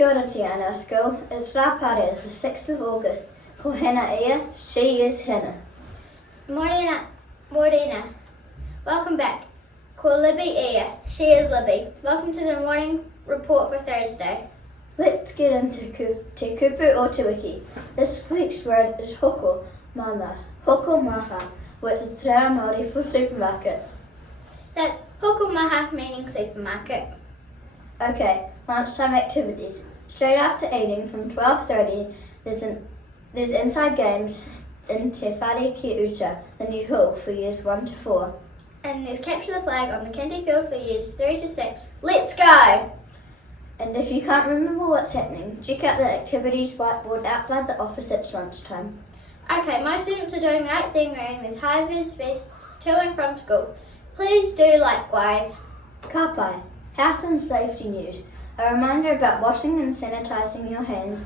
Kia ora Te Anau School. It's Rapare, the 6th of August. Ko Hena ia, she is Hena. Mōrena. Welcome back. Ko Libby ia, she is Libby. Welcome to the morning report for Thursday. Let's get into te kupu o te wiki. This week's word is hoko-maha, which is te reo Māori for supermarket. That's hoko-maha meaning supermarket. Okay, lunchtime activities. Straight after eating from 12:30, there's inside games in Te Whare Ki Uta, the new hall for years 1 to 4. And there's capture the flag on the Kindy field for years 3 to 6. Let's go! And if you can't remember what's happening, check out the activities whiteboard outside the office at lunchtime. Okay, my students are doing the right thing wearing this Hi Viz vest to and from school. Please do likewise. Ka pai. Health and safety news. A reminder about washing and sanitising your hands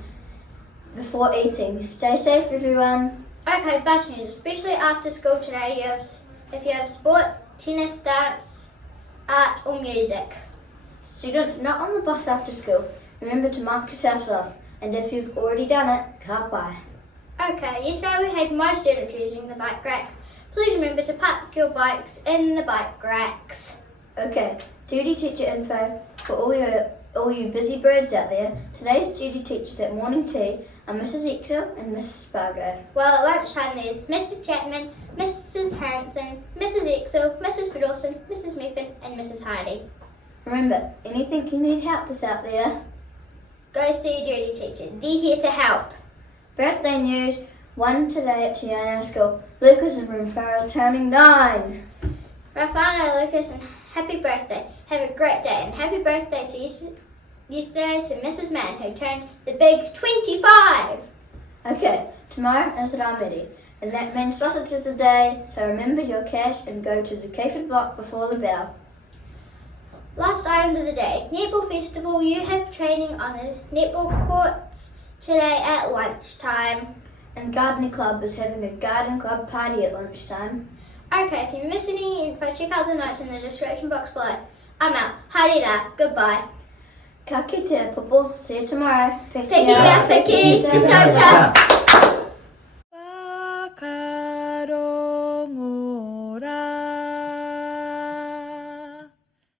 before eating. Stay safe, everyone. Okay, bus news, especially after school today, if you have sport, tennis, dance, art or music. Students not on the bus after school, remember to mark yourselves off. And if you've already done it, ka pai. Okay, yesterday we had my students using the bike rack. Please remember to park your bikes in the bike racks. Okay, duty teacher info for all you busy birds out there. Today's duty teachers at morning tea are Mrs. Exel and Mrs. Spargo. Well, at lunchtime there's Mr. Chapman, Mrs. Hanson, Mrs. Exel, Mrs. Dawson, Mrs. Muffin and Mrs. Hardy. Remember, anything you need help with out there, go see your duty teacher. They're here to help. Birthday news, one today at Te Anau School. Lucas and Brunfaro is turning 9. Rafana, Lucas, and happy birthday. Have a great day, and happy birthday to yesterday to Mrs. Mann, who turned the big 25. Okay, tomorrow is Ramiri, and that means sausages a day, so remember your cash and go to the Cafford block before the bell. Last items of the day. Netball Festival, you have training on the netball courts today at lunchtime. And Gardening Club is having a garden club party at lunchtime. Okay, if you miss any info, check out the notes in the description box below. I'm out. Haere, goodbye. Ka kite, Popo. See you tomorrow. Peki, te tata.